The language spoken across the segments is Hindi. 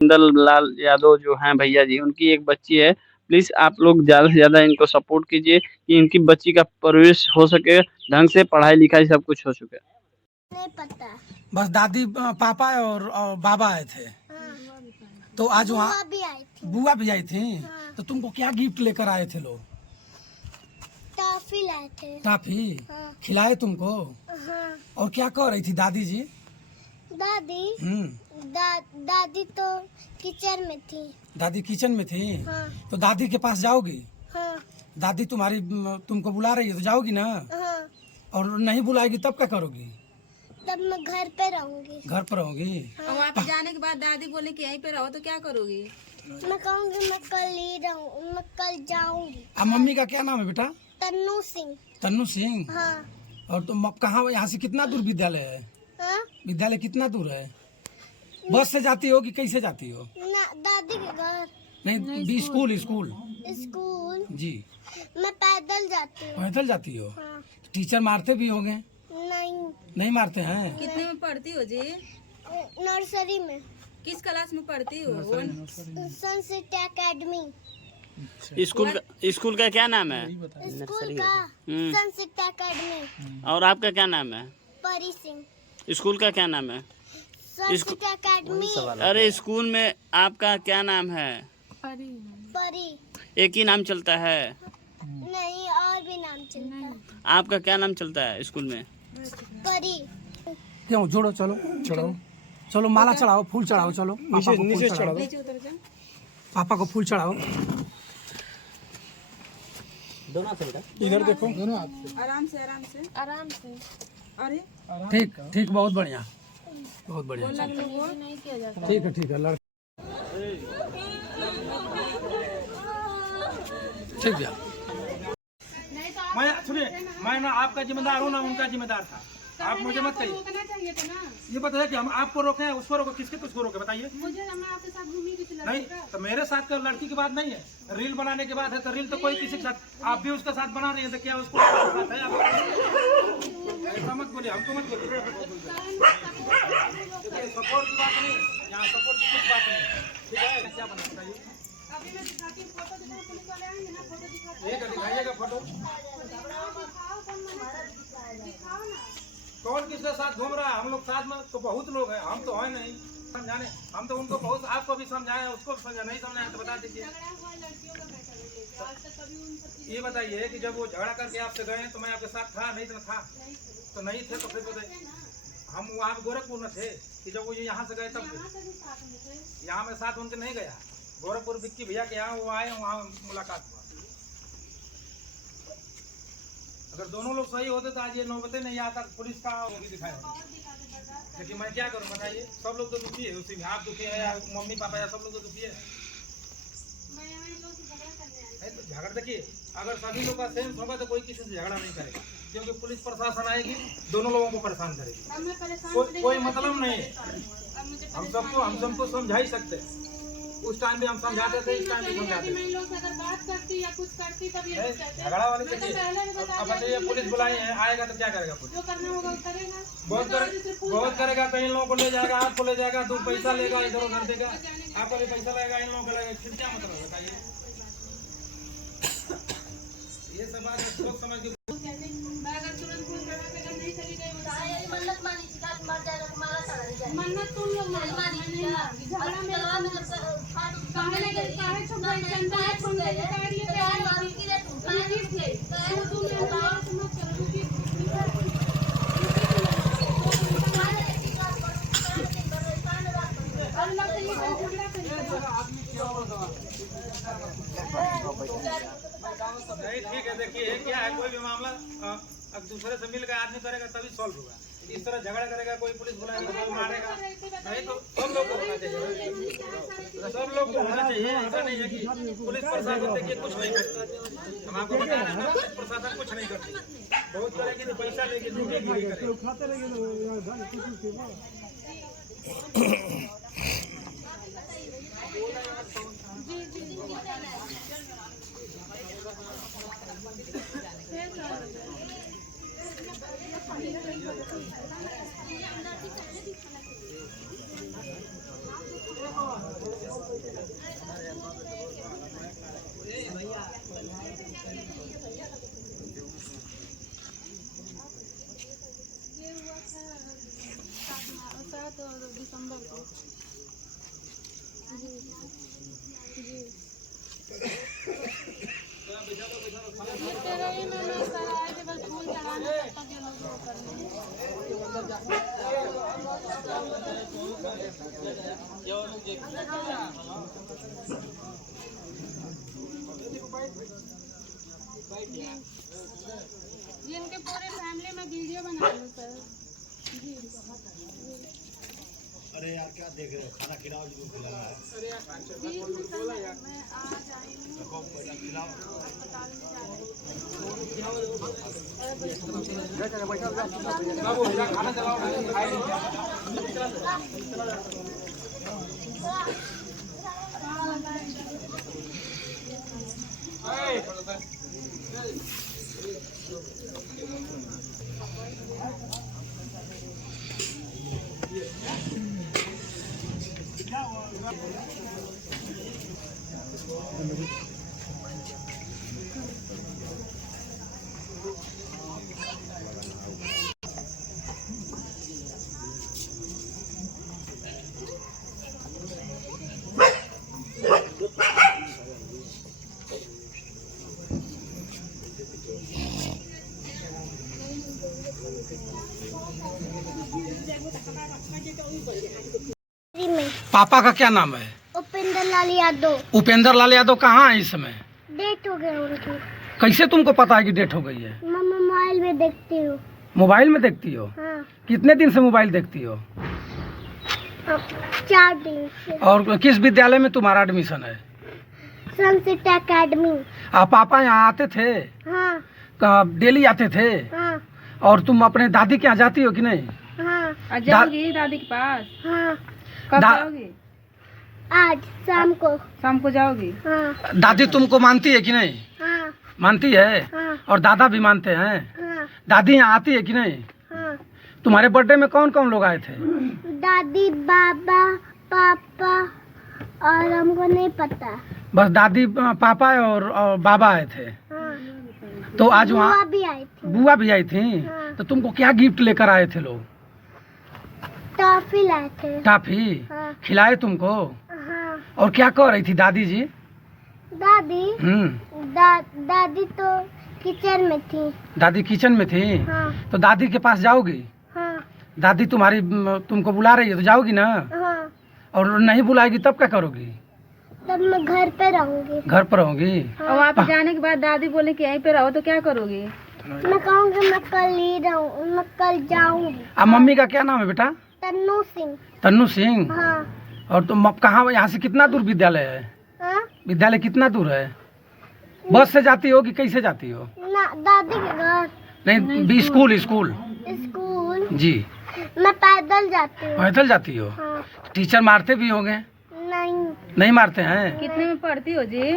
कुंदन लाल यादव जो हैं भैया जी, उनकी एक बच्ची है। प्लीज़ आप लोग ज़्यादा से ज़्यादा इनको सपोर्ट कीजिए कि इनकी बच्ची का परवरिश हो सके ढंग से, पढ़ाई-लिखाई सब कुछ हो सके। नहीं पता। बस दादी पापा और बाबा आए थे। हाँ। तो आज वहाँ बुआ भी आई थी। बुआ भी आई थी। हाँ। तो तुमको क्या गिफ्ट लेकर आए थे लोग? टॉफी लाए थे। टॉफी? हाँ। खिलाए तुमको? हाँ। और क्या कह रही थी दादी जी? दादी दादी तो किचन में थी। दादी किचन में थी? हाँ। तो दादी के पास जाओगी? हाँ। दादी तुम्हारी तुमको बुला रही है तो जाओगी ना? हाँ। और नहीं बुलाएगी तब क्या करोगी? तब मैं घर पे रहूंगी। घर पर रहोगी? हाँ। वहाँ पे जाने के बाद दादी बोले कि यहीं पे रहो तो क्या करोगी? मैं कहूँगी मैं कल ही रहूँ, मैं कल जाऊंगी। अब मम्मी का क्या नाम है बेटा? तन्नू सिंह। तन्नू सिंह? हाँ। और तुम अब कहाँ, यहाँ से कितना दूर विद्यालय है? हाँ? विद्यालय कितना दूर है? बस से जाती हो कि कैसे जाती हो? ना दादी के घर। नहीं, स्कूल स्कूल स्कूल जी। मैं पैदल जाती हूँ। पैदल जाती हो? हाँ। टीचर मारते भी होंगे? नहीं, नहीं मारते हैं? कितने में पढ़ती हो जी? नर्सरी में। किस क्लास में पढ़ती हो? Sunset academy. स्कूल का क्या नाम है? स्कूल का सनसेट एकेडमी। और आपका क्या नाम है? परी सिंह। स्कूल का क्या नाम है? Sunset academy. अरे स्कूल में आपका क्या नाम है? परी। एक ही नाम चलता है? नहीं, और भी नाम चलता है। आपका क्या नाम चलता है स्कूल में? परी। क्यों, जोड़ो, चलो चलो चलो, माला चढ़ाओ, फूल चढ़ाओ, चलो नीचे चढ़ाओ, नीचे उतर जा। पापा को फूल चढ़ाओ। इधर देखो, दोनों हाथ आराम से आराम से आराम से। अरे ठीक ठीक, बहुत बढ़िया, बहुत बढ़िया। ठीक है ठीक है, लड़का ठीक है। मैं सुनिए, मैं ना आपका जिम्मेदार हूँ ना उनका जिम्मेदार था। आप मुझे मत कहिए। ये बताइए कि हम आपको रोके हैं, उसको रोके, किसको रोके बताइए? मुझे आपके साथ घूमी थी नहीं, तो मेरे साथ का लड़की की बात नहीं है, रील बनाने की बात है। तो रील तो कोई किसी के साथ, आप भी उसका साथ बना रही है, तो क्या उसको साथ है? ऐसा मत बोलिए, हमको मत बोलिए। सपोर्ट की बात नहीं, यहाँ सपोर्ट की कुछ बात नहीं। ठीक है, क्या बना बताइए? दिखाइएगा फोटो। कौन किसके साथ घूम रहा है? हम लोग साथ में तो बहुत लोग हैं, हम तो है नहीं समझाने। हम तो उनको बहुत, आपको भी समझाए, उसको भी समझा, नहीं समझाए तो बता दीजिए। ये बताइए कि जब वो झगड़ा करके आपसे गए तो मैं आपके साथ था? नहीं था? तो नहीं थे तो फिर बताइए, हम वहाँ गोरखपुर में थे कि जब वो यहाँ से गए तब? यहाँ में साथ उनके नहीं गया। गोरखपुर विक्की भैया के यहाँ वो आए, वहाँ मुलाकात हुआ। अगर दोनों लोग सही होते तो आज ये नौबतें नहीं आता, पुलिस का दिखाया। लेकिन मैं क्या करूं बताइए? सब लोग तो दुखी है, उसी में आप दुखी है या मम्मी पापा या सब लोग तो दुखी है। नहीं तो झगड़ा, देखिए अगर सभी लोग का सेंस होगा तो कोई किसी से झगड़ा नहीं करेगा, क्योंकि पुलिस प्रशासन आएगी दोनों लोगों को परेशान करेगी। कोई मतलब नहीं है। हम सबको समझा ही सकते हैं। उस टाइम भी हम समझाते थे, इस टाइम भी समझाते थे। झगड़ा वाली अब बताइए, पुलिस बुलाई है, आएगा तो क्या करेगा? पुलिस बहुत करेगा। कई लोगों को ले जाएगा, आपको ले जाएगा, 2 पैसा लेगा, इधर उधर देगा, आपका भी पैसा लगेगा, इन लोगों का लगेगा। फिर क्या मतलब बताइए? ये सब बात सोच समझ के मन्नत तुम लोग झगड़ा में नहीं, ठीक है। देखिए क्या है, कोई भी मामला अब दूसरे से मिल के आदमी करेगा तभी सॉल्व होगा। इस तरह झगड़ा करेगा, कोई पुलिस बुलाएगा, कोई मारेगा, नहीं तो सब लोग को होना चाहिए। सब लोग को होना चाहिए। ऐसा नहीं है कि पुलिस प्रशासन देखिए कुछ नहीं करता। हम आपको बता रहे हैं ना, पुलिस प्रशासन कुछ नहीं करती। बहुत करेगी तो पैसा लेगी, लूटेगी, करेगी। दिसंबर को फूल चढ़ाने तब ये लोग वो जी इनके पूरे फैमिली में वीडियो बना लो सर जी। अरे यार क्या देख रहे हो, खाना खिलाओ जो खिला रहा है। जी सर मैं आज आई हूँ अस्पताल में जा रही में पापा का क्या नाम है? उपेंद्र लाल यादव। उपेंद्र लाल यादव कहाँ है इस समय? डेट हो गया उनकी। कैसे तुमको पता है कि डेट हो गई है? मैं मोबाइल में देखती हूँ। मोबाइल में देखती हो? हाँ। कितने दिन से मोबाइल देखती हो? 4 दिन से। और किस विद्यालय में तुम्हारा एडमिशन है? Sunset academy. पापा यहाँ आते थे? हाँ डेली आते थे? हाँ और तुम अपने दादी के यहाँ जाती हो कि नहीं? हाँ जाओगी दादी के पास? हाँ। कब दा- जाओगी? आज शाम को जाओगी? हाँ दादी तुमको मानती है कि नहीं? हाँ मानती है? हाँ और दादा भी मानते हैं? हाँ दादी यहाँ आती है कि नहीं? हाँ। तुम्हारे बर्थडे में कौन कौन लोग आए थे? दादी, बाबा, पापा और हमको नहीं पता। बस दादी, पापा और बाबा आए थे। हाँ। तो आज बुआ वहाँ भी आई थी। बुआ भी आई थी। हाँ। तो तुमको क्या गिफ्ट लेकर आए थे लोग? टॉफी लाए थे। टॉफी हाँ। खिलाए तुमको? हाँ। और क्या कह रही थी दादी जी? दादी दादी तो किचन में थी। दादी किचन में थी? हाँ तो दादी के पास जाओगी? हाँ दादी तुम्हारी तुमको बुला रही है तो जाओगी ना? हाँ। और नहीं बुलाएगी तब क्या करोगी? तब मैं घर पे रहूंगी। घर पर रहोगी? और वहाँ पे जाने के बाद दादी बोले कि यहीं पे रहो तो क्या करोगी? मैं कहूँगी मैं कल ही रहूँ, मैं कल जाऊंगी। अब मम्मी का क्या नाम है बेटा? तन्नू सिंह। तन्नू सिंह। हाँ और तुम अब कहाँ, यहाँ से कितना दूर विद्यालय है? हाँ। विद्यालय कितना दूर है? बस से जाती हो कि कैसे जाती हो? ना दादी के घर। नहीं स्कूल स्कूल स्कूल जी। मैं पैदल जाती हूँ। पैदल जाती हो? हाँ। टीचर मारते भी होंगे? नहीं नहीं मारते हैं? कितने में पढ़ती हो जी?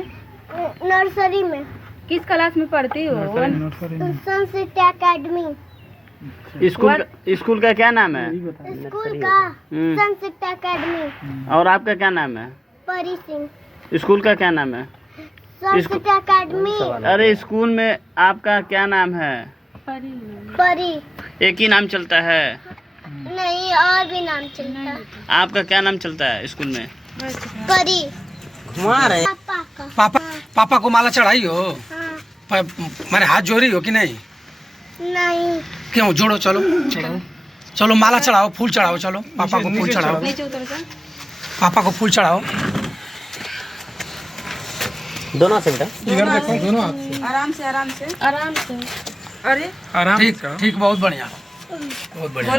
नर्सरी में। किस क्लास में पढ़ती हो? Sunset academy. स्कूल का क्या नाम है? स्कूल का सनसेट एकेडमी। और आपका क्या नाम है? परी सिंह। स्कूल का क्या नाम है? Sunset academy. अरे स्कूल में आपका क्या नाम है? परी। एक ही नाम चलता है? नहीं और भी नाम चलता है। आपका क्या नाम चलता है स्कूल में? परी। पापा का। पापा को माला चढ़ाई हो? हाँ। मेरे हाथ जोड़ी हो कि नहीं? नहीं। क्यों? जोड़ो, चलो चढ़ाओ, चलो माला चढ़ाओ, फूल चढ़ाओ, चलो पापा को फूल चढ़ाओ, पापा को फूल चढ़ाओ। दोनों से बेटा, इधर देखो, दोनों हाथ से। आराम से आराम से आराम से। अरे ठीक, बहुत बढ़िया, बहुत बढ़िया।